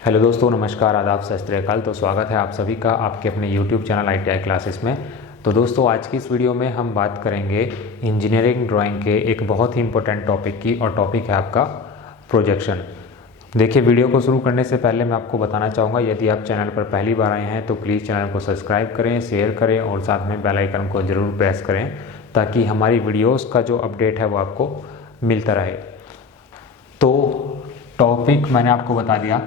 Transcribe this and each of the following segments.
Hello दोस्तों, नमस्कार, आदाब, सत श्री अकाल। तो स्वागत है आप सभी का आपके अपने यूट्यूब चैनल ITI क्लासेस में। तो दोस्तों, आज की इस वीडियो में हम बात करेंगे इंजीनियरिंग ड्राइंग के एक बहुत ही इंपॉर्टेंट टॉपिक की, और टॉपिक है आपका प्रोजेक्शन। देखिए, वीडियो को शुरू करने से पहले मैं आपको बताना चाहूँगा, यदि आप चैनल पर पहली बार आए हैं तो प्लीज़ चैनल को सब्सक्राइब करें, शेयर करें और साथ में बेल आइकन को ज़रूर प्रेस करें, ताकि हमारी वीडियोज़ का जो अपडेट है वो आपको मिलता रहे। तो टॉपिक मैंने आपको बता दिया,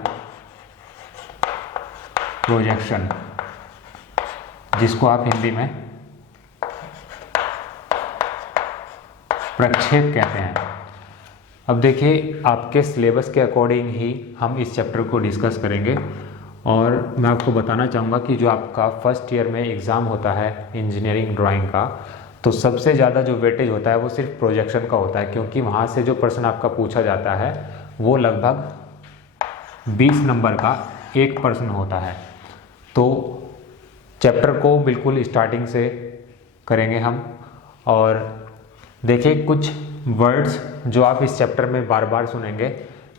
प्रोजेक्शन, जिसको आप हिंदी में प्रक्षेप कहते हैं। अब देखिए, आपके सिलेबस के अकॉर्डिंग ही हम इस चैप्टर को डिस्कस करेंगे, और मैं आपको बताना चाहूँगा कि जो आपका फर्स्ट ईयर में एग्ज़ाम होता है इंजीनियरिंग ड्राइंग का, तो सबसे ज़्यादा जो वेटेज होता है वो सिर्फ प्रोजेक्शन का होता है, क्योंकि वहाँ से जो प्रश्न आपका पूछा जाता है वो लगभग 20 नंबर का एक प्रश्न होता है। तो चैप्टर को बिल्कुल स्टार्टिंग से करेंगे हम। और देखिए, कुछ वर्ड्स जो आप इस चैप्टर में बार बार सुनेंगे,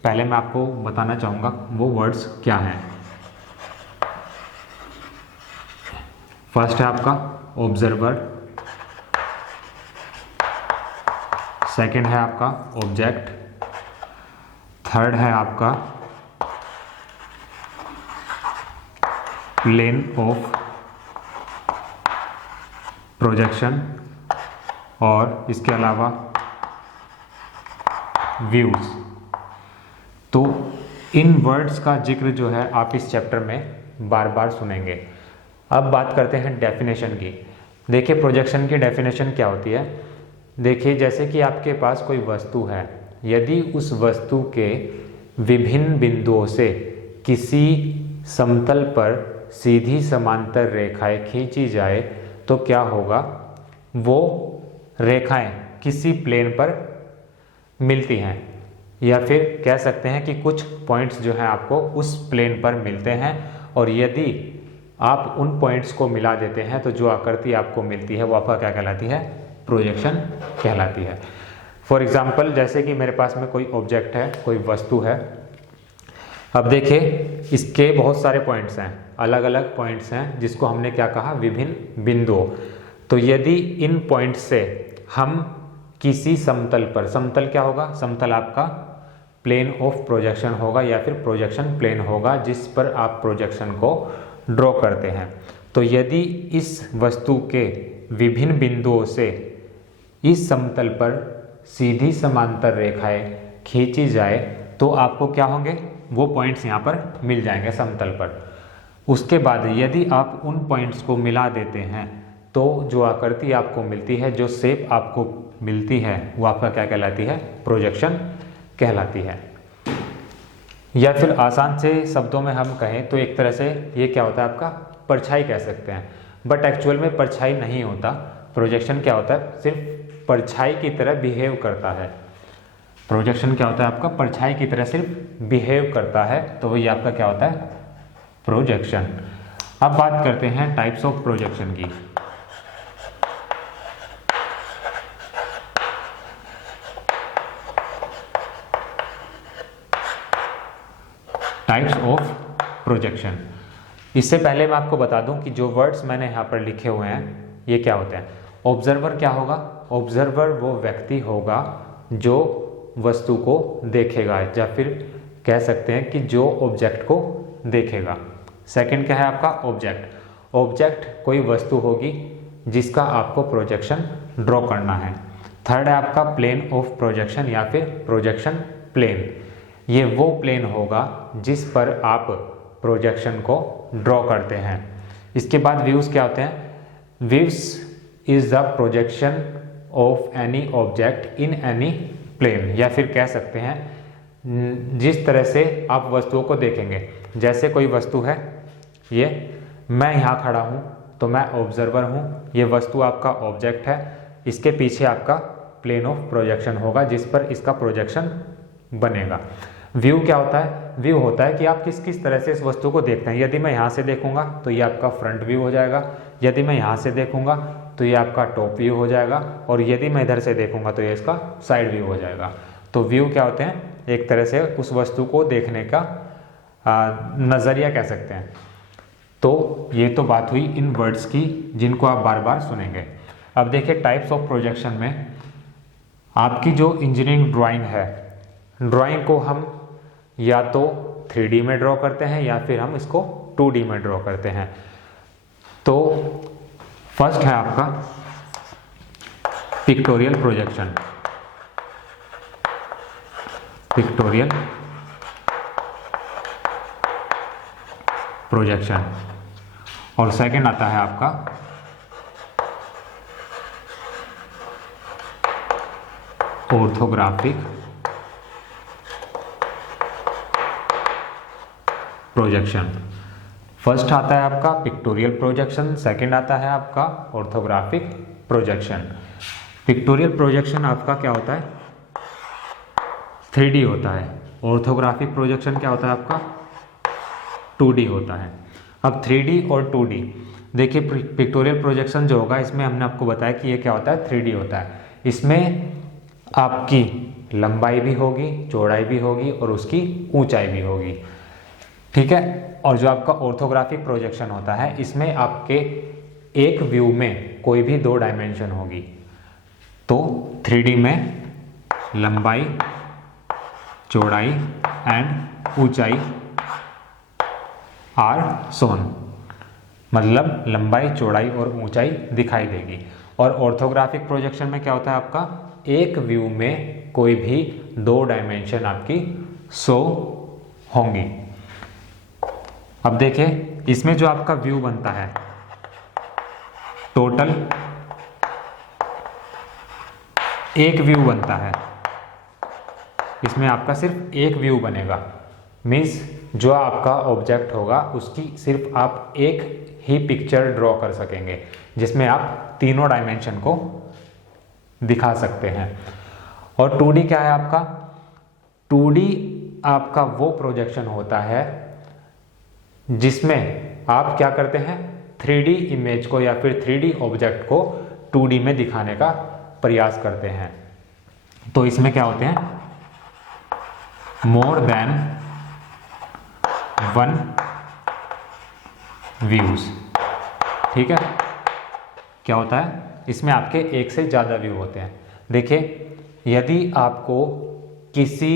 पहले मैं आपको बताना चाहूँगा वो वर्ड्स क्या हैं। फर्स्ट है आपका ऑब्जर्वर, सेकंड है आपका ऑब्जेक्ट, थर्ड है आपका प्लेन ऑफ प्रोजेक्शन, और इसके अलावा व्यूज। तो इन वर्ड्स का जिक्र जो है आप इस चैप्टर में बार बार सुनेंगे। अब बात करते हैं डेफिनेशन की। देखिए, प्रोजेक्शन की डेफिनेशन क्या होती है। देखिए, जैसे कि आपके पास कोई वस्तु है, यदि उस वस्तु के विभिन्न बिंदुओं से किसी समतल पर सीधी समांतर रेखाएं खींची जाए तो क्या होगा, वो रेखाएं किसी प्लेन पर मिलती हैं, या फिर कह सकते हैं कि कुछ पॉइंट्स जो हैं आपको उस प्लेन पर मिलते हैं, और यदि आप उन पॉइंट्स को मिला देते हैं तो जो आकृति आपको मिलती है वो आपका क्या कहलाती है, प्रोजेक्शन कहलाती है। फॉर एग्जाम्पल, जैसे कि मेरे पास में कोई ऑब्जेक्ट है, कोई वस्तु है। अब देखिए, इसके बहुत सारे पॉइंट्स हैं, अलग अलग पॉइंट्स हैं, जिसको हमने क्या कहा, विभिन्न बिंदुओं। तो यदि इन पॉइंट से हम किसी समतल पर, समतल क्या होगा, समतल आपका प्लेन ऑफ प्रोजेक्शन होगा, या फिर प्रोजेक्शन प्लेन होगा जिस पर आप प्रोजेक्शन को ड्रॉ करते हैं। तो यदि इस वस्तु के विभिन्न बिंदुओं से इस समतल पर सीधी समांतर रेखाएं खींची जाए तो आपको क्या होंगे, वो पॉइंट्स यहाँ पर मिल जाएंगे समतल पर। उसके बाद यदि आप उन पॉइंट्स को मिला देते हैं तो जो आकृति आपको मिलती है, जो शेप आपको मिलती है, वो आपका क्या कहलाती है, प्रोजेक्शन कहलाती है। या फिर आसान से शब्दों में हम कहें तो एक तरह से ये क्या होता है, आपका परछाई कह सकते हैं। बट एक्चुअल में परछाई नहीं होता। प्रोजेक्शन क्या होता है, सिर्फ परछाई की तरह बिहेव करता है। प्रोजेक्शन क्या होता है, आपका परछाई की तरह सिर्फ बिहेव करता है, तो वही आपका क्या होता है, प्रोजेक्शन। अब बात करते हैं टाइप्स ऑफ प्रोजेक्शन की। Types of projection. इससे पहले मैं आपको बता दूं कि जो वर्ड्स मैंने यहाँ पर लिखे हुए हैं ये क्या होते हैं। ऑब्जर्वर क्या होगा, ऑब्जर्वर वो व्यक्ति होगा जो वस्तु को देखेगा, या फिर कह सकते हैं कि जो ऑब्जेक्ट को देखेगा। सेकंड क्या है आपका, ऑब्जेक्ट। ऑब्जेक्ट कोई वस्तु होगी जिसका आपको प्रोजेक्शन ड्रॉ करना है। थर्ड है आपका प्लेन ऑफ प्रोजेक्शन, या फिर प्रोजेक्शन प्लेन। ये वो प्लेन होगा जिस पर आप प्रोजेक्शन को ड्रॉ करते हैं। इसके बाद व्यूज क्या होते हैं, views is the projection of any object in any plane, या फिर कह सकते हैं जिस तरह से आप वस्तुओं को देखेंगे। जैसे कोई वस्तु है, ये मैं यहाँ खड़ा हूँ तो मैं ऑब्जर्वर हूँ, ये वस्तु आपका ऑब्जेक्ट है, इसके पीछे आपका प्लेन ऑफ प्रोजेक्शन होगा जिस पर इसका प्रोजेक्शन बनेगा। व्यू क्या होता है, व्यू होता है कि आप किस किस तरह से इस वस्तु को देखते हैं। यदि मैं यहाँ से देखूंगा तो ये आपका फ्रंट व्यू हो जाएगा, यदि मैं यहाँ से देखूंगा तो ये आपका टॉप व्यू हो जाएगा, और यदि मैं इधर से देखूंगा तो ये इसका साइड व्यू हो जाएगा। तो व्यू क्या होते हैं, एक तरह से उस वस्तु को देखने का नज़रिया कह सकते हैं। तो ये तो बात हुई इन वर्ड्स की जिनको आप बार बार सुनेंगे। अब देखिए टाइप्स ऑफ प्रोजेक्शन में आपकी जो इंजीनियरिंग ड्राइंग है, ड्राइंग को हम या तो 3D में ड्रॉ करते हैं या फिर हम इसको 2D में ड्रॉ करते हैं। तो फर्स्ट है आपका पिक्टोरियल प्रोजेक्शन, पिक्टोरियल प्रोजेक्शन, और सेकंड आता है आपका ऑर्थोग्राफिक प्रोजेक्शन। फर्स्ट आता है आपका पिक्टोरियल प्रोजेक्शन, सेकंड आता है आपका ऑर्थोग्राफिक प्रोजेक्शन। पिक्टोरियल प्रोजेक्शन आपका क्या होता है, 3D होता है। ऑर्थोग्राफिक प्रोजेक्शन क्या होता है आपका, 2D होता है। अब 3D और 2D देखिए, पिक्टोरियल प्रोजेक्शन जो होगा इसमें हमने आपको बताया कि ये क्या होता है, 3D होता है। इसमें आपकी लंबाई भी होगी, चौड़ाई भी होगी और उसकी ऊंचाई भी होगी, ठीक है। और जो आपका ऑर्थोग्राफिक प्रोजेक्शन होता है इसमें आपके एक व्यू में कोई भी 2 डायमेंशन होगी। तो 3D में लंबाई, चौड़ाई एंड ऊंचाई आर शोन, मतलब लंबाई, चौड़ाई और ऊंचाई दिखाई देगी। और ऑर्थोग्राफिक प्रोजेक्शन में क्या होता है आपका, एक व्यू में कोई भी 2 डायमेंशन आपकी शो होंगी। अब देखिए इसमें जो आपका व्यू बनता है टोटल एक व्यू बनता है, इसमें आपका सिर्फ एक व्यू बनेगा। मीन्स जो आपका ऑब्जेक्ट होगा उसकी सिर्फ आप एक ही पिक्चर ड्रॉ कर सकेंगे जिसमें आप तीनों डायमेंशन को दिखा सकते हैं। और 2D क्या है आपका, 2D आपका वो प्रोजेक्शन होता है जिसमें आप क्या करते हैं, 3D इमेज को या फिर 3D ऑब्जेक्ट को 2D में दिखाने का प्रयास करते हैं। तो इसमें क्या होते हैं, मोर देन 1 व्यूज, ठीक है। क्या होता है, इसमें आपके एक से ज़्यादा व्यू होते हैं। देखिए यदि आपको किसी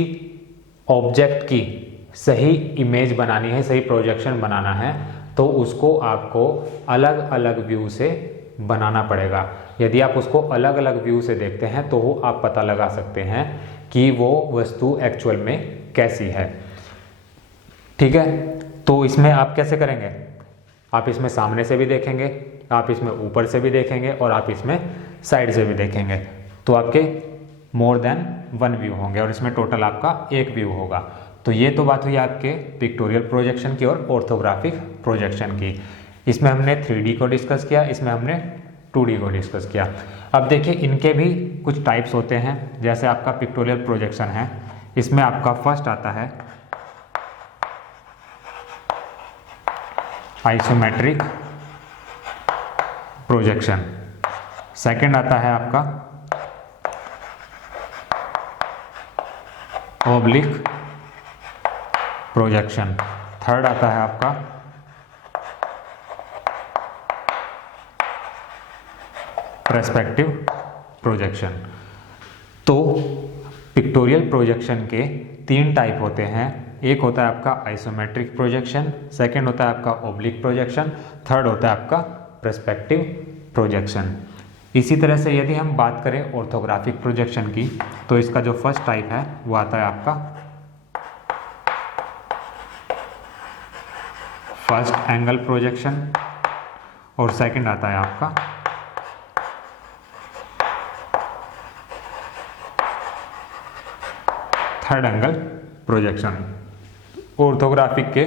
ऑब्जेक्ट की सही इमेज बनानी है, सही प्रोजेक्शन बनाना है, तो उसको आपको अलग अलग व्यू से बनाना पड़ेगा। यदि आप उसको अलग अलग व्यू से देखते हैं तो वो आप पता लगा सकते हैं कि वो वस्तु एक्चुअल में कैसी है, ठीक है। तो इसमें आप कैसे करेंगे, आप इसमें सामने से भी देखेंगे, आप इसमें ऊपर से भी देखेंगे और आप इसमें साइड से भी देखेंगे। तो आपके मोर देन 1 व्यू होंगे और इसमें टोटल आपका एक व्यू होगा। तो ये तो बात हुई आपके पिक्टोरियल प्रोजेक्शन की और ऑर्थोग्राफिक प्रोजेक्शन की। इसमें हमने 3D को डिस्कस किया, इसमें हमने 2D को डिस्कस किया। अब देखिए इनके भी कुछ टाइप्स होते हैं। जैसे आपका पिक्टोरियल प्रोजेक्शन है, इसमें आपका फर्स्ट आता है आइसोमेट्रिक प्रोजेक्शन, सेकंड आता है आपका ऑब्लिक प्रोजेक्शन, थर्ड आता है आपका पर्सपेक्टिव प्रोजेक्शन। तो पिक्टोरियल प्रोजेक्शन के 3 टाइप होते हैं। एक होता है आपका आइसोमेट्रिक प्रोजेक्शन, सेकंड होता है आपका ऑब्लिक प्रोजेक्शन, थर्ड होता है आपका पर्सपेक्टिव प्रोजेक्शन। इसी तरह से यदि हम बात करें ऑर्थोग्राफिक प्रोजेक्शन की, तो इसका जो फर्स्ट टाइप है वो आता है आपका फर्स्ट एंगल प्रोजेक्शन और सेकंड आता है आपका थर्ड एंगल प्रोजेक्शन। ऑर्थोग्राफिक के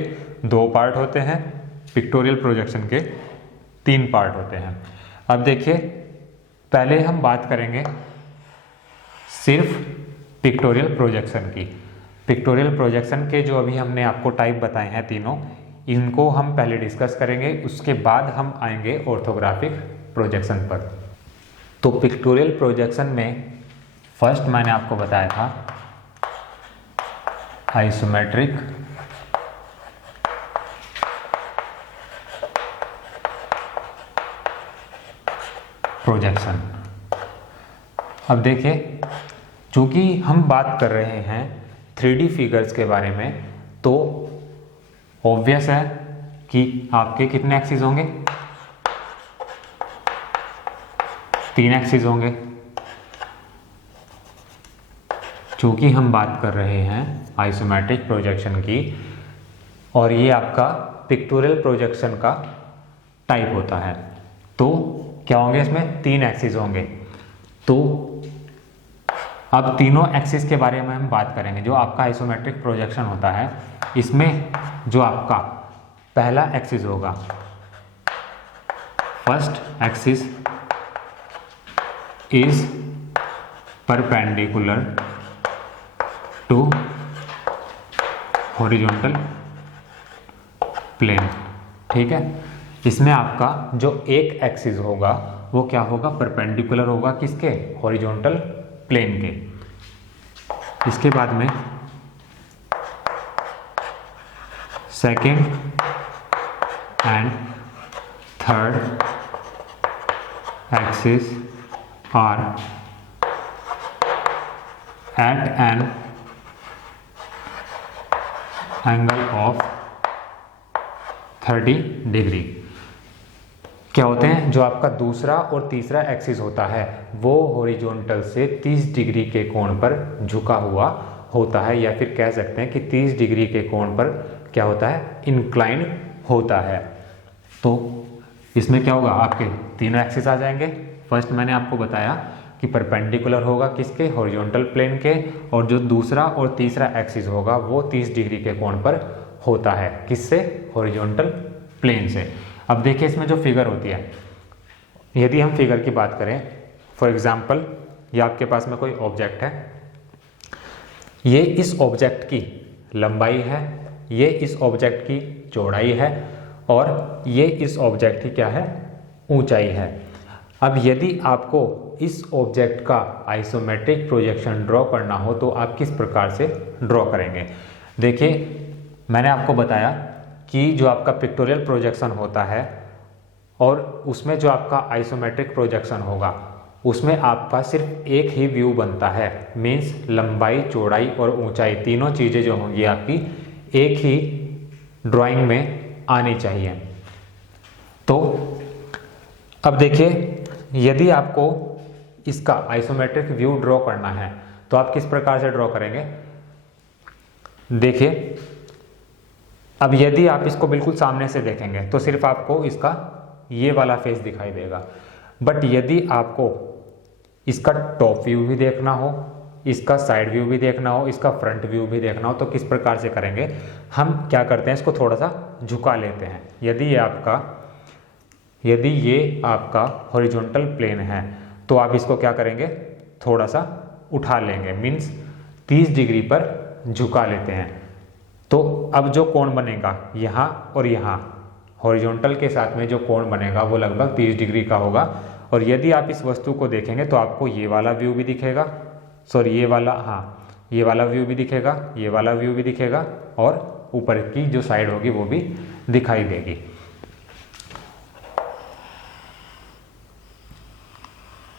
2 पार्ट होते हैं, पिक्टोरियल प्रोजेक्शन के 3 पार्ट होते हैं। अब देखिए पहले हम बात करेंगे सिर्फ पिक्टोरियल प्रोजेक्शन की। पिक्टोरियल प्रोजेक्शन के जो अभी हमने आपको टाइप बताए हैं तीनों, इनको हम पहले डिस्कस करेंगे, उसके बाद हम आएंगे ऑर्थोग्राफिक प्रोजेक्शन पर। तो पिक्टोरियल प्रोजेक्शन में फर्स्ट मैंने आपको बताया था आइसोमेट्रिक प्रोजेक्शन। अब देखिए, चूंकि हम बात कर रहे हैं 3D फिगर्स के बारे में, तो ऑब्वियस है कि आपके कितने एक्सिस होंगे, 3 एक्सिस होंगे। चूंकि हम बात कर रहे हैं आइसोमेट्रिक प्रोजेक्शन की, और ये आपका पिक्टोरियल प्रोजेक्शन का टाइप होता है, तो क्या होंगे, इसमें 3 एक्सिस होंगे। तो अब तीनों एक्सिस के बारे में हम बात करेंगे। जो आपका आइसोमेट्रिक प्रोजेक्शन होता है, इसमें जो आपका पहला एक्सिस होगा, first axis is perpendicular to horizontal plane. ठीक है, इसमें आपका जो एक एक्सिस होगा वो क्या होगा, परपेंडिकुलर होगा किसके, हॉरिजॉन्टल प्लेन के। इसके बाद में second and third axis are at an angle of 30 degree. क्या होते हैं, जो आपका दूसरा और तीसरा एक्सिस होता है वो हॉरिजॉन्टल से 30 डिग्री के कोण पर झुका हुआ होता है, या फिर कह सकते हैं कि 30 डिग्री के कोण पर क्या होता है, इंक्लाइन होता है। तो इसमें क्या होगा, आपके तीनों एक्सिस आ जाएंगे। फर्स्ट मैंने आपको बताया कि परपेंडिकुलर होगा किसके, हॉरिजॉन्टल प्लेन के, और जो दूसरा और तीसरा एक्सिस होगा वो 30 डिग्री के कोण पर होता है, किससे, हॉरिजॉन्टल प्लेन से। अब देखिए, इसमें जो फिगर होती है, यदि हम फिगर की बात करें, फॉर एग्जांपल ये आपके पास में कोई ऑब्जेक्ट है, ये इस ऑब्जेक्ट की लंबाई है, ये इस ऑब्जेक्ट की चौड़ाई है, और ये इस ऑब्जेक्ट की क्या है, ऊंचाई है। अब यदि आपको इस ऑब्जेक्ट का आइसोमेट्रिक प्रोजेक्शन ड्रॉ करना हो तो आप किस प्रकार से ड्रॉ करेंगे। देखिए, मैंने आपको बताया कि जो आपका पिक्टोरियल प्रोजेक्शन होता है और उसमें जो आपका आइसोमेट्रिक प्रोजेक्शन होगा, उसमें आपका सिर्फ एक ही व्यू बनता है। मीन्स लंबाई, चौड़ाई और ऊंचाई तीनों चीज़ें जो होंगी आपकी एक ही ड्राइंग में आनी चाहिए। तो अब देखिए, यदि आपको इसका आइसोमेट्रिक व्यू ड्रॉ करना है तो आप किस प्रकार से ड्रॉ करेंगे। देखिए, अब यदि आप इसको बिल्कुल सामने से देखेंगे तो सिर्फ आपको इसका ये वाला फेस दिखाई देगा, बट यदि आपको इसका टॉप व्यू भी देखना हो, इसका साइड व्यू भी देखना हो, इसका फ्रंट व्यू भी देखना हो, तो किस प्रकार से करेंगे, हम क्या करते हैं, इसको थोड़ा सा झुका लेते हैं। यदि ये आपका हॉरिजॉन्टल प्लेन है तो आप इसको क्या करेंगे, थोड़ा सा उठा लेंगे, मीन्स 30 डिग्री पर झुका लेते हैं। तो अब जो कोण बनेगा यहाँ और यहाँ, हॉरिजॉन्टल के साथ में जो कोण बनेगा वो लगभग 30 डिग्री का होगा। और यदि आप इस वस्तु को देखेंगे तो आपको ये वाला व्यू भी दिखेगा, ये वाला व्यू भी दिखेगा, ये वाला व्यू भी दिखेगा, और ऊपर की जो साइड होगी वो भी दिखाई देगी।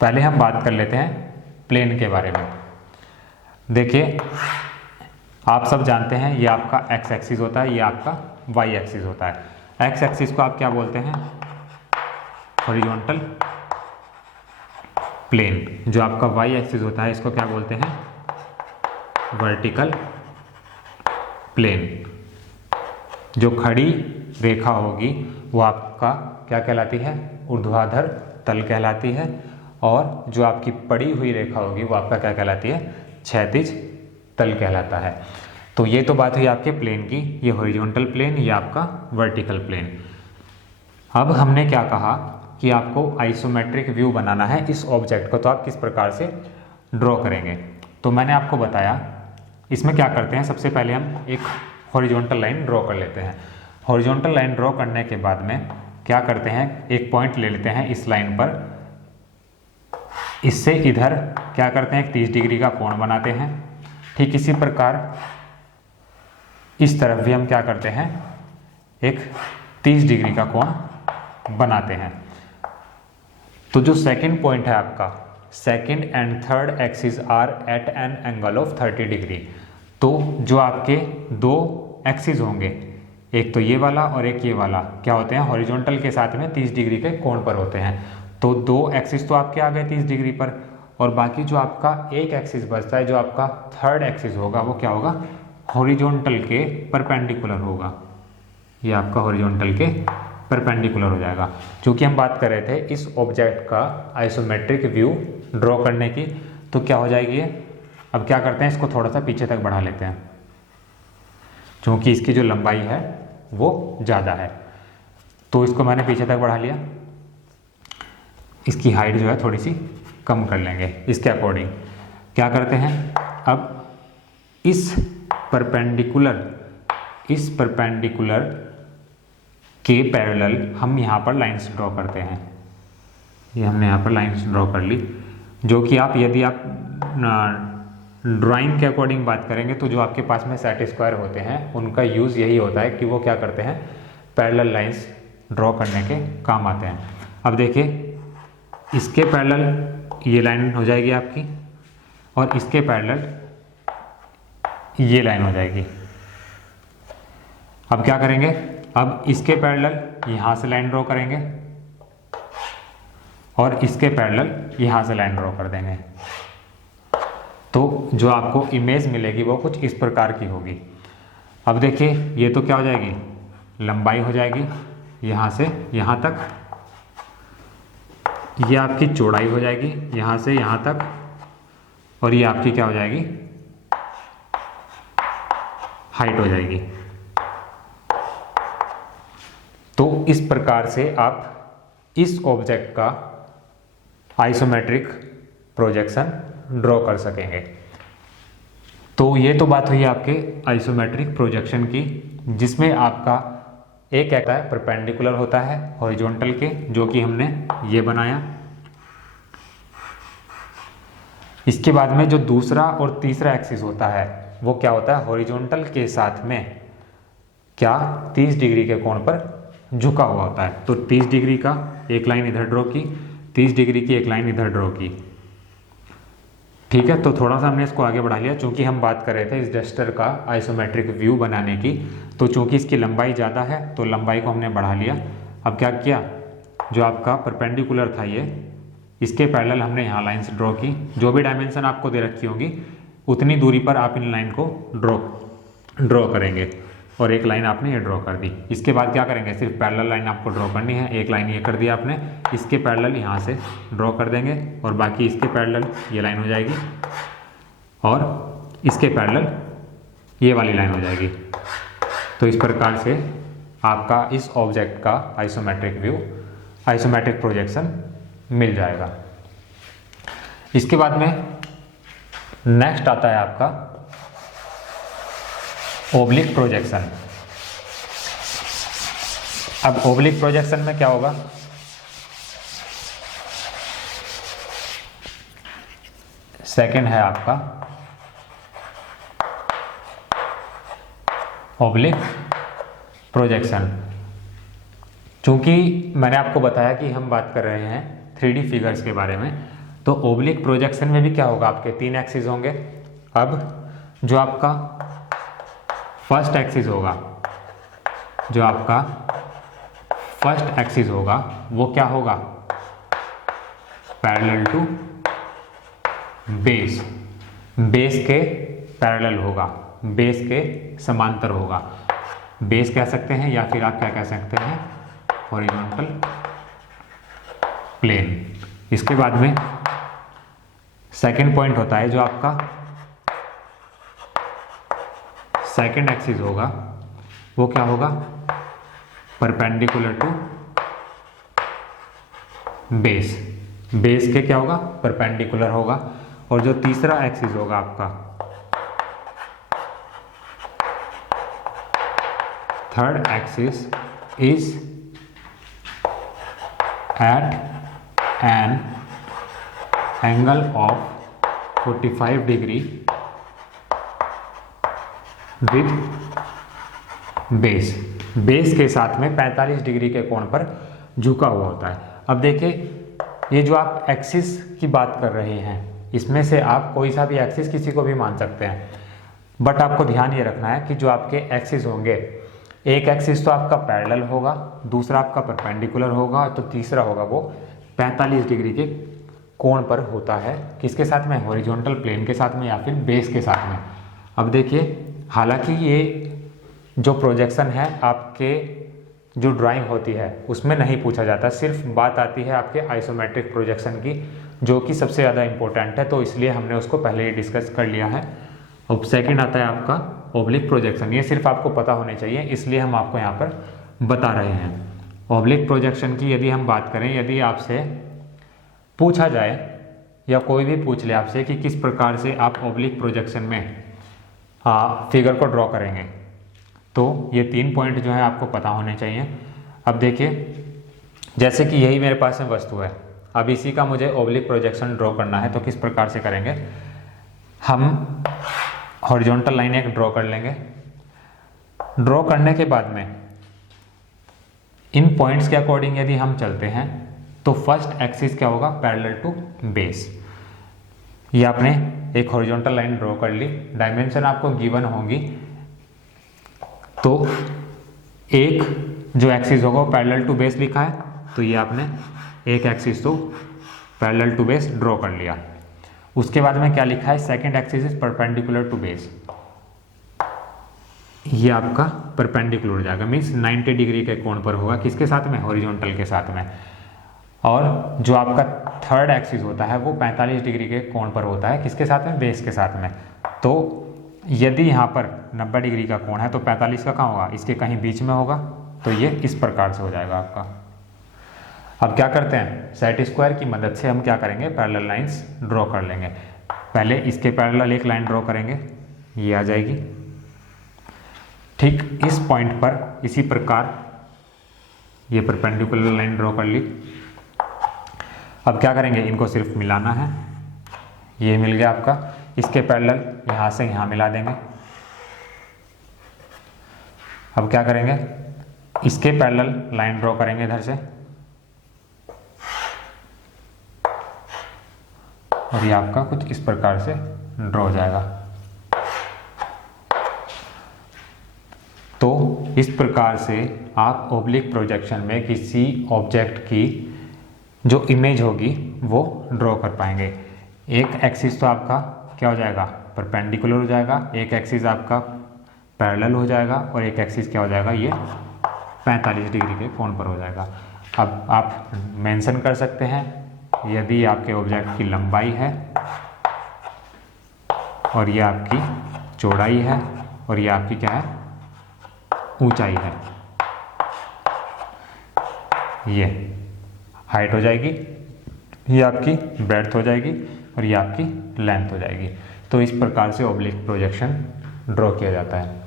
पहले हम बात कर लेते हैं प्लेन के बारे में। देखिए, आप सब जानते हैं ये आपका एक्स एक्सिस होता है, ये आपका वाई एक्सिस होता है। एक्स एक्सिस को आप क्या बोलते हैं, हॉरिजॉन्टल प्लेन। जो आपका वाई एक्सिस होता है इसको क्या बोलते हैं, वर्टिकल प्लेन। जो खड़ी रेखा होगी वो आपका क्या कहलाती है, ऊर्ध्वाधर तल कहलाती है, और जो आपकी पड़ी हुई रेखा होगी वो आपका क्या कहलाती है, क्षैतिज तल कहलाता है। तो ये तो बात हुई आपके प्लेन की, ये हॉरिजॉन्टल प्लेन, ये आपका वर्टिकल प्लेन। अब हमने क्या कहा कि आपको आइसोमेट्रिक व्यू बनाना है इस ऑब्जेक्ट को, तो आप किस प्रकार से ड्रॉ करेंगे। तो मैंने आपको बताया, इसमें क्या करते हैं, सबसे पहले हम एक हॉरिजॉन्टल लाइन ड्रॉ कर लेते हैं। हॉरिजॉन्टल लाइन ड्रॉ करने के बाद में क्या करते हैं, एक पॉइंट ले लेते हैं इस लाइन पर, इससे इधर क्या करते हैं, एक 30 डिग्री का कोण बनाते हैं। ठीक इसी प्रकार इस तरफ भी हम क्या करते हैं, एक 30 डिग्री का कोण बनाते हैं। तो जो सेकंड पॉइंट है आपका, second and third axis are at an angle of 30 degree. तो जो आपके दो एक्सिस होंगे, एक तो ये वाला और एक ये वाला, क्या होते हैं, हॉरिजॉन्टल के साथ में 30 डिग्री के कोण पर होते हैं। तो दो एक्सिस तो आपके आ गए 30 डिग्री पर, और बाकी जो आपका एक एक्सिस बचता है, जो आपका थर्ड एक्सिस होगा, वो क्या होगा, हॉरिजॉन्टल के परपेंडिकुलर होगा। ये आपका हॉरिजॉन्टल के परपेंडिकुलर हो जाएगा। क्योंकि हम बात कर रहे थे इस ऑब्जेक्ट का आइसोमेट्रिक व्यू ड्रॉ करने की, तो क्या हो जाएगी ये। अब क्या करते हैं, इसको थोड़ा सा पीछे तक बढ़ा लेते हैं, क्योंकि इसकी जो लंबाई है वो ज़्यादा है। तो इसको मैंने पीछे तक बढ़ा लिया, इसकी हाइट जो है थोड़ी सी कम कर लेंगे। इसके अकॉर्डिंग क्या करते हैं, अब इस परपेंडिकुलर के पैरेलल हम यहाँ पर लाइंस ड्रॉ करते हैं। ये हमने यहाँ पर लाइंस ड्रॉ कर ली, जो कि आप यदि आप ड्राइंग के अकॉर्डिंग बात करेंगे तो जो आपके पास में सेट स्क्वायर होते हैं उनका यूज़ यही होता है कि वो क्या करते हैं, पैरेलल लाइंस ड्रॉ करने के काम आते हैं। अब देखिए, इसके पैरेलल ये लाइन हो जाएगी आपकी, और इसके पैरेलल ये लाइन हो जाएगी। अब क्या करेंगे, अब इसके पैरेलल यहाँ से लाइन ड्रॉ करेंगे, और इसके पैरेलल यहाँ से लाइन ड्रॉ कर देंगे। तो जो आपको इमेज मिलेगी वो कुछ इस प्रकार की होगी। अब देखिए, ये तो क्या हो जाएगी, लंबाई हो जाएगी यहाँ से यहाँ तक, ये आपकी चौड़ाई हो जाएगी यहाँ से यहाँ तक, और ये आपकी क्या हो जाएगी, हाइट हो जाएगी। तो इस प्रकार से आप इस ऑब्जेक्ट का आइसोमेट्रिक प्रोजेक्शन ड्रॉ कर सकेंगे। तो ये तो बात हुई आपके आइसोमेट्रिक प्रोजेक्शन की, जिसमें आपका एक है परपेंडिकुलर होता है हॉरिजॉन्टल के, जो कि हमने ये बनाया। इसके बाद में जो दूसरा और तीसरा एक्सिस होता है वो क्या होता है, हॉरिजॉन्टल के साथ में क्या 30 डिग्री के कोण पर झुका हुआ होता है। तो 30 डिग्री का एक लाइन इधर ड्रॉ की, 30 डिग्री की एक लाइन इधर ड्रॉ की, ठीक है। तो थोड़ा सा हमने इसको आगे बढ़ा लिया, चूंकि हम बात कर रहे थे इस डस्टर का आइसोमेट्रिक व्यू बनाने की। तो चूंकि इसकी लंबाई ज़्यादा है तो लंबाई को हमने बढ़ा लिया। अब क्या किया, जो आपका परपेंडिकुलर था ये, इसके पैरेलल हमने यहाँ लाइन्स ड्रॉ की। जो भी डायमेंशन आपको दे रखी होगी उतनी दूरी पर आप इन लाइन को ड्रॉ करेंगे, और एक लाइन आपने ये ड्रॉ कर दी। इसके बाद क्या करेंगे, सिर्फ पैरेलल लाइन आपको ड्रॉ करनी है। एक लाइन ये कर दी आपने, इसके पैरेलल यहाँ से ड्रॉ कर देंगे, और बाकी इसके पैरेलल ये लाइन हो जाएगी, और इसके पैरेलल ये वाली लाइन हो जाएगी। तो इस प्रकार से आपका इस ऑब्जेक्ट का आइसोमेट्रिक व्यू, आइसोमेट्रिक प्रोजेक्शन मिल जाएगा। इसके बाद में नेक्स्ट आता है आपका ओब्लिक प्रोजेक्शन। अब ओब्लिक प्रोजेक्शन में क्या होगा, सेकंड है आपका ओब्लिक प्रोजेक्शन। चूंकि मैंने आपको बताया कि हम बात कर रहे हैं 3D फिगर्स के बारे में, तो ओब्लिक प्रोजेक्शन में भी क्या होगा, आपके 3 एक्सिस होंगे। अब जो आपका फर्स्ट एक्सिस होगा, जो आपका फर्स्ट एक्सिस होगा वो क्या होगा, पैरेलल टू बेस, बेस के पैरेलल होगा, बेस के समांतर होगा। बेस कह सकते हैं या फिर आप क्या कह सकते हैं, हॉरिजॉन्टल प्लेन। इसके बाद में सेकंड पॉइंट होता है, जो आपका सेकंड एक्सिस होगा वो क्या होगा, परपेंडिकुलर टू बेस, बेस के क्या होगा, परपेंडिकुलर होगा। और जो तीसरा एक्सिस होगा आपका, third axis is at an angle of 45 degree with base, base के साथ में 45 डिग्री के कोण पर झुका हुआ होता है। अब देखिए, ये जो आप एक्सिस की बात कर रहे हैं, इसमें से आप कोई सा भी एक्सिस किसी को भी मान सकते हैं, बट आपको ध्यान ये रखना है कि जो आपके एक्सिस होंगे, एक एक्सिस तो आपका पैरेलल होगा, दूसरा आपका परपेंडिकुलर होगा, तो तीसरा होगा वो 45 डिग्री के कोण पर होता है। किसके साथ में? हॉरिजॉन्टल प्लेन के साथ में या फिर बेस के साथ में। अब देखिए, हालांकि ये जो प्रोजेक्शन है आपके जो ड्राइंग होती है उसमें नहीं पूछा जाता, सिर्फ बात आती है आपके आइसोमेट्रिक प्रोजेक्शन की, जो कि सबसे ज़्यादा इंपॉर्टेंट है, तो इसलिए हमने उसको पहले ही डिस्कस कर लिया है। अब सेकंड आता है आपका ऑब्लिक प्रोजेक्शन। ये सिर्फ आपको पता होने चाहिए, इसलिए हम आपको यहाँ पर बता रहे हैं। ऑब्लिक प्रोजेक्शन की यदि हम बात करें, यदि आपसे पूछा जाए या कोई भी पूछ ले आपसे कि किस प्रकार से आप ऑब्लिक प्रोजेक्शन में फिगर को ड्रॉ करेंगे, तो ये 3 पॉइंट जो है आपको पता होने चाहिए। अब देखिए, जैसे कि यही मेरे पास में वस्तु है, अब इसी का मुझे ऑब्लिक प्रोजेक्शन ड्रॉ करना है, तो किस प्रकार से करेंगे? हम हॉरिजॉन्टल लाइन एक ड्रॉ कर लेंगे। ड्रॉ करने के बाद में इन पॉइंट्स के अकॉर्डिंग यदि हम चलते हैं तो फर्स्ट एक्सिस क्या होगा? Parallel to base. ये आपने एक हॉरिजॉन्टल लाइन ड्रॉ कर ली, डायमेंशन आपको गिवन होगी, तो एक जो एक्सिस होगा वो पैरेलल टू बेस लिखा है, तो ये आपने एक एक्सिस तो पैरेलल टू बेस ड्रॉ कर लिया। उसके बाद में क्या लिखा है? Second axis is perpendicular to base. ये आपका परपेंडिकुलर हो जाएगा, मीन्स 90 डिग्री के कोण पर होगा। किसके साथ में? हॉरिजॉन्टल के साथ में। और जो आपका थर्ड एक्सिस होता है वो 45 डिग्री के कोण पर होता है। किसके साथ में? बेस के साथ में। तो यदि यहाँ पर 90 डिग्री का कोण है तो 45 का कहाँ होगा? इसके कहीं बीच में होगा, तो ये इस प्रकार से हो जाएगा आपका। अब क्या करते हैं? सेट स्क्वायर की मदद से हम क्या करेंगे? पैरेलल लाइंस ड्रॉ कर लेंगे। पहले इसके पैरेलल एक लाइन ड्रॉ करेंगे, ये आ जाएगी। ठीक इस पॉइंट पर इसी प्रकार ये परपेंडिकुलर लाइन ड्रॉ कर ली। अब क्या करेंगे? इनको सिर्फ मिलाना है, ये मिल गया आपका। इसके पैरेलल यहाँ से यहाँ मिला देंगे। अब क्या करेंगे? इसके पैरेलल लाइन ड्रॉ करेंगे इधर से, और ये आपका कुछ इस प्रकार से ड्रॉ हो जाएगा। तो इस प्रकार से आप ऑब्लिक प्रोजेक्शन में किसी ऑब्जेक्ट की जो इमेज होगी वो ड्रॉ कर पाएंगे। एक एक्सिस तो आपका क्या हो जाएगा? परपेंडिकुलर हो जाएगा, एक एक्सिस आपका पैरेलल हो जाएगा, और एक एक्सिस क्या हो जाएगा? ये 45 डिग्री के कोण पर हो जाएगा। अब आप मेंशन कर सकते हैं, यदि आपके ऑब्जेक्ट की लंबाई है और ये आपकी चौड़ाई है और ये आपकी क्या है? ऊंचाई है। ये हाइट हो जाएगी, ये आपकी ब्रेड्थ हो जाएगी, और ये आपकी लेंथ हो जाएगी। तो इस प्रकार से ऑब्लिक प्रोजेक्शन ड्रॉ किया जाता है।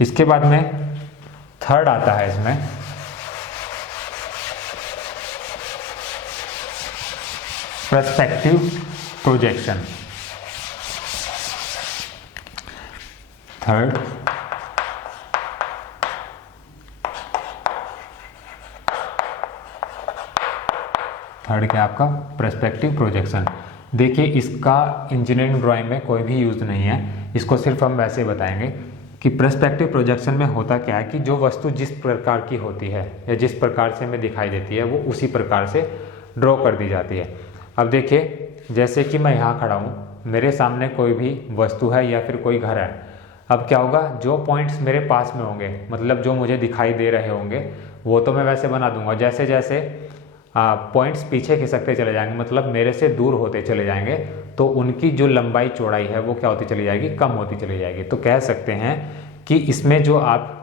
इसके बाद में थर्ड आता है इसमें पर्सपेक्टिव प्रोजेक्शन। थर्ड क्या आपका? Perspective projection. देखिए, इसका इंजीनियरिंग ड्राइंग में कोई भी यूज नहीं है, इसको सिर्फ हम वैसे बताएंगे कि पर्सपेक्टिव प्रोजेक्शन में होता क्या है कि जो वस्तु जिस प्रकार की होती है या जिस प्रकार से हमें दिखाई देती है वो उसी प्रकार से ड्रॉ कर दी जाती है। अब देखिए, जैसे कि मैं यहाँ खड़ा हूँ, मेरे सामने कोई भी वस्तु है या फिर कोई घर है। अब क्या होगा? जो पॉइंट्स मेरे पास में होंगे, मतलब जो मुझे दिखाई दे रहे होंगे, वो तो मैं वैसे बना दूंगा। जैसे जैसे पॉइंट्स पीछे खिसकते चले जाएंगे, मतलब मेरे से दूर होते चले जाएंगे, तो उनकी जो लंबाई चौड़ाई है वो क्या होती चली जाएगी? कम होती चली जाएगी। तो कह सकते हैं कि इसमें जो आप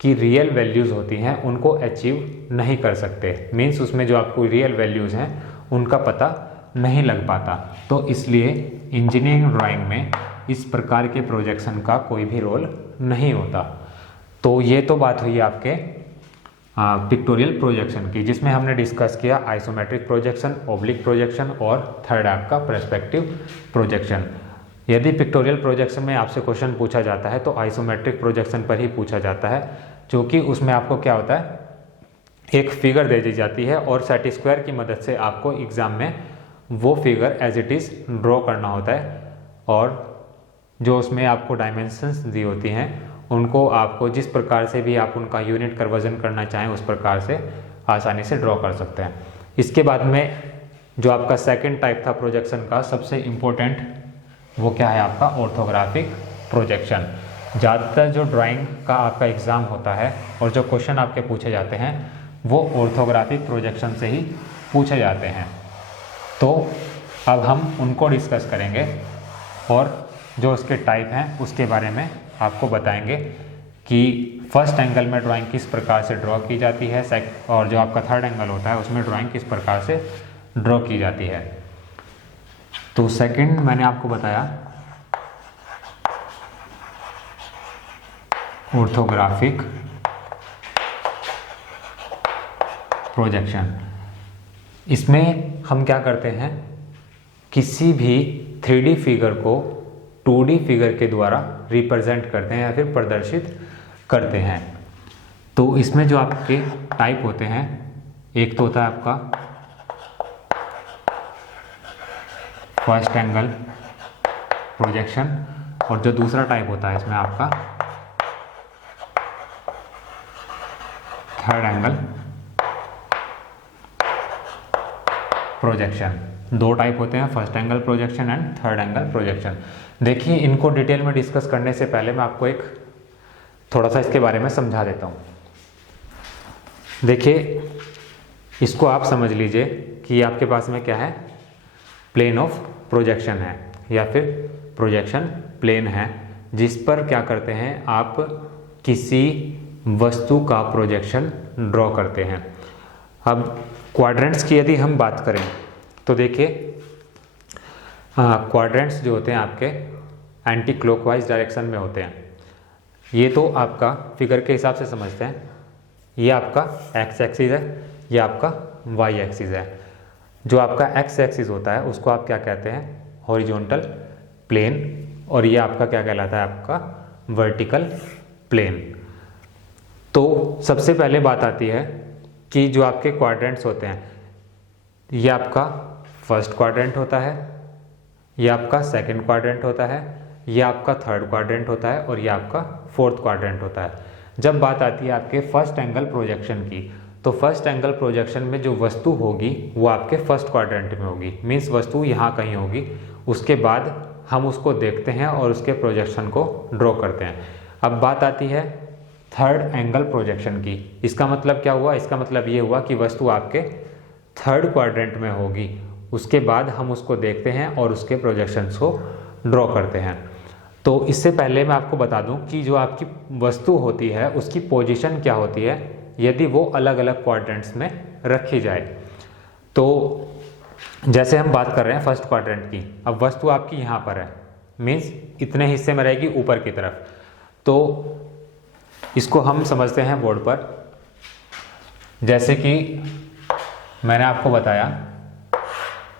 की रियल वैल्यूज़ होती हैं उनको अचीव नहीं कर सकते, मीन्स उसमें जो आपको रियल वैल्यूज़ हैं उनका पता नहीं लग पाता। तो इसलिए इंजीनियरिंग ड्राइंग में इस प्रकार के प्रोजेक्शन का कोई भी रोल नहीं होता। तो ये तो बात हुई आपके पिक्टोरियल प्रोजेक्शन की, जिसमें हमने डिस्कस किया आइसोमेट्रिक प्रोजेक्शन, ऑब्लिक प्रोजेक्शन और थर्ड आपका पर्सपेक्टिव प्रोजेक्शन। यदि पिक्टोरियल प्रोजेक्शन में आपसे क्वेश्चन पूछा जाता है तो आइसोमेट्रिक प्रोजेक्शन पर ही पूछा जाता है, क्योंकि उसमें आपको क्या होता है? एक फिगर दे दी जाती है और सेट स्क्वायर की मदद से आपको एग्ज़ाम में वो figure as it is draw करना होता है, और जो उसमें आपको डायमेंशंस दी होती हैं उनको आपको जिस प्रकार से भी आप उनका यूनिट कन्वर्जन करना चाहें उस प्रकार से आसानी से ड्रॉ कर सकते हैं। इसके बाद में जो आपका सेकंड टाइप था प्रोजेक्शन का, सबसे इम्पोर्टेंट वो क्या है आपका ऑर्थोग्राफिक प्रोजेक्शन। ज़्यादातर जो ड्राइंग का आपका एग्ज़ाम होता है और जो क्वेश्चन आपके पूछे जाते हैं वो ऑर्थोग्राफिक प्रोजेक्शन से ही पूछे जाते हैं। तो अब हम उनको डिस्कस करेंगे और जो उसके टाइप हैं उसके बारे में आपको बताएंगे कि फर्स्ट एंगल में ड्राइंग किस प्रकार से ड्रॉ की जाती है, और जो आपका थर्ड एंगल होता है उसमें ड्राइंग किस प्रकार से ड्रॉ की जाती है। तो सेकंड मैंने आपको बताया ऑर्थोग्राफिक प्रोजेक्शन। इसमें हम क्या करते हैं, किसी भी 3D फिगर को 2D फिगर के द्वारा रिप्रेजेंट करते हैं या फिर प्रदर्शित करते हैं। तो इसमें जो आपके टाइप होते हैं, एक तो होता है आपका फर्स्ट एंगल प्रोजेक्शन, और जो दूसरा टाइप होता है इसमें आपका थर्ड एंगल प्रोजेक्शन। दो टाइप होते हैं, first angle projection and third angle projection. देखिए, इनको डिटेल में डिस्कस करने से पहले मैं आपको एक थोड़ा सा इसके बारे में समझा देता हूँ। देखिए, इसको आप समझ लीजिए कि आपके पास में क्या है, प्लेन ऑफ प्रोजेक्शन है या फिर प्रोजेक्शन प्लेन है, जिस पर क्या करते हैं आप किसी वस्तु का प्रोजेक्शन ड्रॉ करते हैं। अब क्वाड्रेंट्स की यदि हम बात करें तो देखिए, क्वाड्रेंट्स जो होते हैं आपके एंटी क्लॉकवाइज डायरेक्शन में होते हैं। ये तो आपका फिगर के हिसाब से समझते हैं, ये आपका एक्स एक्सिस है, ये आपका वाई एक्सिस है। जो आपका एक्स एक्सिस होता है उसको आप क्या कहते हैं, हॉरिजॉन्टल प्लेन, और ये आपका क्या कहलाता है, आपका वर्टिकल प्लेन। तो सबसे पहले बात आती है कि जो आपके क्वाड्रेंट्स होते हैं, ये आपका फर्स्ट क्वाड्रेंट होता है, ये आपका सेकंड क्वाड्रेंट होता है, ये आपका थर्ड क्वाड्रेंट होता है, और ये आपका फोर्थ क्वाड्रेंट होता है। जब बात आती है आपके फर्स्ट एंगल प्रोजेक्शन की, तो फर्स्ट एंगल प्रोजेक्शन में जो वस्तु होगी वो आपके फर्स्ट क्वाड्रेंट में होगी, मीन्स वस्तु यहाँ कहीं होगी। उसके बाद हम उसको देखते हैं और उसके प्रोजेक्शन को ड्रॉ करते हैं। अब बात आती है थर्ड एंगल प्रोजेक्शन की। इसका मतलब क्या हुआ, इसका मतलब ये हुआ कि वस्तु आपके थर्ड क्वाड्रेंट में होगी, उसके बाद हम उसको देखते हैं और उसके प्रोजेक्शंस को ड्रॉ करते हैं। तो इससे पहले मैं आपको बता दूं कि जो आपकी वस्तु होती है उसकी पोजीशन क्या होती है यदि वो अलग अलग क्वाड्रेंट्स में रखी जाए। तो जैसे हम बात कर रहे हैं फर्स्ट क्वाड्रेंट की, अब वस्तु आपकी यहाँ पर है, मीन्स इतने हिस्से में रहेगी ऊपर की तरफ। तो इसको हम समझते हैं बोर्ड पर, जैसे कि मैंने आपको बताया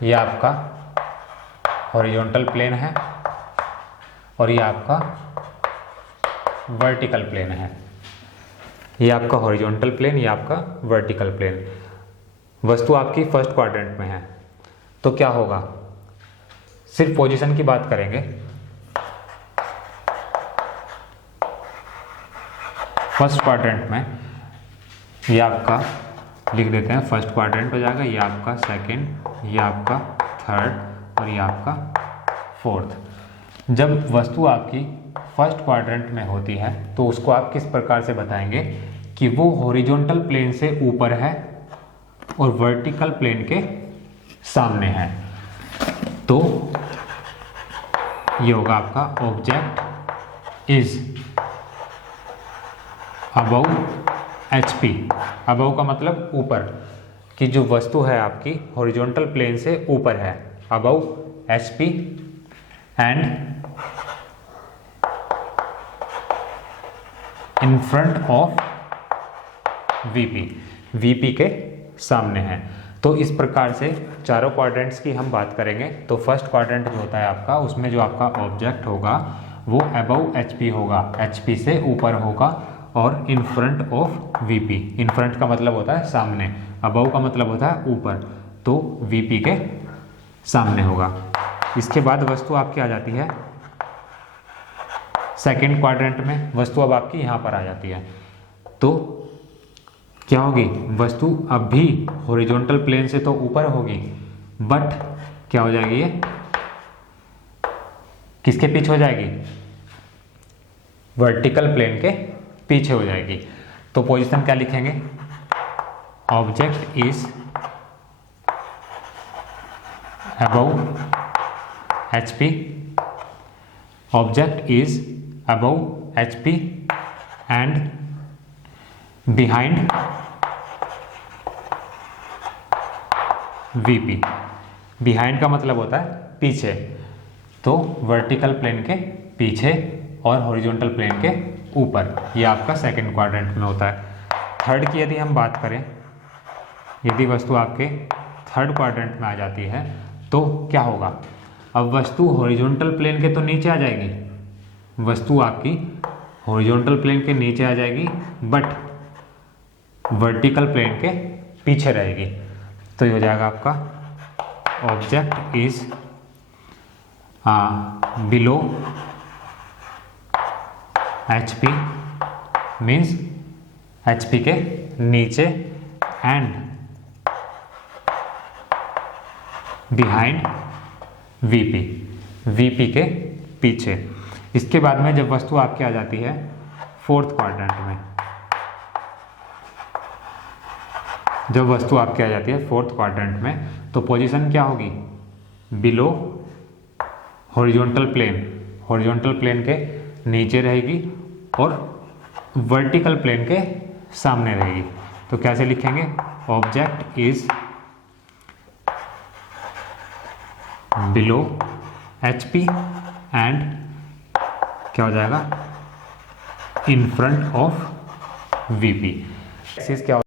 ये आपका हॉरिजॉन्टल प्लेन है और ये आपका वर्टिकल प्लेन है। ये आपका हॉरिजॉन्टल प्लेन, ये आपका वर्टिकल प्लेन। वस्तु आपकी फर्स्ट क्वाड्रेंट में है, तो क्या होगा, सिर्फ पोजीशन की बात करेंगे। फर्स्ट क्वाड्रेंट में ये आपका लिख देते हैं, फर्स्ट क्वाड्रेंट हो जाएगा, ये आपका सेकंड, ये आपका थर्ड और ये आपका फोर्थ। जब वस्तु आपकी फर्स्ट क्वाड्रेंट में होती है तो उसको आप किस प्रकार से बताएंगे कि वो हॉरिजॉन्टल प्लेन से ऊपर है और वर्टिकल प्लेन के सामने है। तो ये होगा आपका object is above HP। Above का मतलब ऊपर, कि जो वस्तु है आपकी हॉरिजॉन्टल प्लेन से ऊपर है, above HP and in front of VP के सामने है। तो इस प्रकार से चारों क्वाड्रेंट्स की हम बात करेंगे। तो फर्स्ट क्वाड्रेंट जो होता है आपका, उसमें जो आपका ऑब्जेक्ट होगा वो अबव HP होगा, HP से ऊपर होगा और in front of VP. In front का मतलब होता है सामने, अबव का मतलब होता है ऊपर, तो वीपी के सामने होगा। इसके बाद वस्तु आपकी आ जाती है सेकेंड क्वाड्रेंट में, वस्तु अब आपकी यहाँ पर आ जाती है। तो क्या होगी, वस्तु अब भी हॉरिजॉन्टल प्लेन से तो ऊपर होगी, बट क्या हो जाएगी, ये किसके पीछे हो जाएगी, वर्टिकल प्लेन के पीछे हो जाएगी। तो पोजीशन क्या लिखेंगे, object is above HP, object is above HP and behind VP। Behind का मतलब होता है पीछे, तो वर्टिकल प्लेन के पीछे और हॉरिजॉन्टल प्लेन के ऊपर, ये आपका सेकंड क्वाड्रेंट में होता है। थर्ड की यदि हम बात करें, यदि वस्तु आपके थर्ड क्वाड्रेंट में आ जाती है तो क्या होगा, अब वस्तु हॉरिजॉन्टल प्लेन के तो नीचे आ जाएगी, वस्तु आपकी हॉरिजॉन्टल प्लेन के नीचे आ जाएगी बट वर्टिकल प्लेन के पीछे रहेगी। तो ये हो जाएगा आपका object is below HP, means HP के नीचे एंड बिहाइंड VP के पीछे। इसके बाद में जब वस्तु आपकी आ जाती है फोर्थ क्वाड्रेंट में, जब वस्तु आपकी आ जाती है फोर्थ क्वाड्रेंट में, तो पोजीशन क्या होगी, below horizontal plane, horizontal plane के नीचे रहेगी और वर्टिकल प्लेन के सामने रहेगी। तो कैसे लिखेंगे, object is below HP and क्या हो जाएगा, in front of VP। Axis क्या